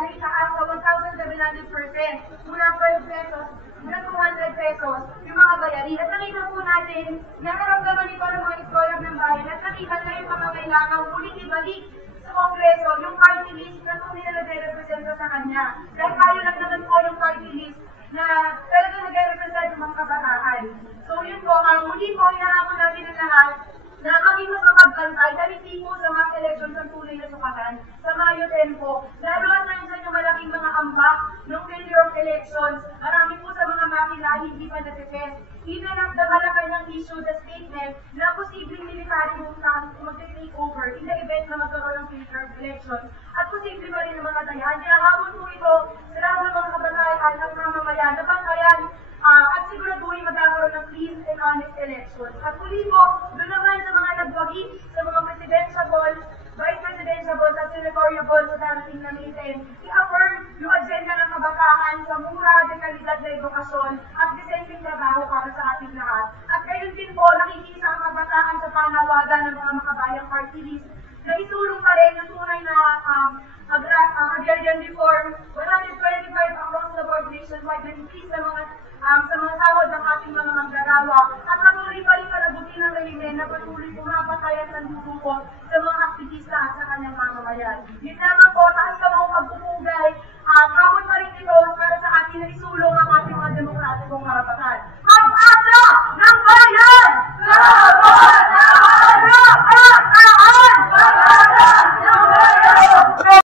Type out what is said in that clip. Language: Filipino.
na itaas sa 1,700%. Mula 12 pesos, mula 200 pesos, yung mga bayarin. At nakita po natin, nakaramdaman ito ng mga scholar ng bayan at nakita na yung pangangailangan muling ibalik sa Kongreso yung party list na tunay na nagre-representa sa kanya. Dahil tayo lang naman po yung party list na talaga nagre-represent yung mga kabataan. So yun po, muli po, hinahamon natin ang lahat na maging mas mapagbantay dahil hindi po sa mga elections ang tunay na sukatan. Sa Mayo 10 po, lalo at nandiyan yung malaking mga ambak ng failure of elections, marami po sa mga makina hindi pa natitest. Even at the Malacanang issued a statement na posibleng military junta mag-take over in the event na magkaroon ng failure of elections. At posible pa rin ng mga dayan. Hinahamon po ito sa lahat ng mga kabataan at mamamayan na bantayan at siguraduhin magkakaroon ng clean and honest elections. At muli po, doon naman sa mga nagwagi, sa mga presidential balls, vice presidential balls at senatorial balls sa darating na meeting, i-affirm yung agenda ng kabataan sa mura, dekalidad na edukasyon at decenteng trabaho para sa ating lahat. At gayon din po, nakikita ang kabataan sa panawagan ng mga makabayang party list na isulong pa rin yung tunay na agrarian reform, 125 across the board nationwide na increase sa mga sahod ng ating mga manggagawa at patuloy pa rin palagutin ang rehimen na patuloy pumapatay at nandudukot sa mga aktivista at sa kanyang mamamayan. Yun naman po, taas ka mga pagpupugay at hamon pa rin ito para sa atin na isulong ang ating mga demokratikong karapatan. Pag-asa ng bayan! Laban!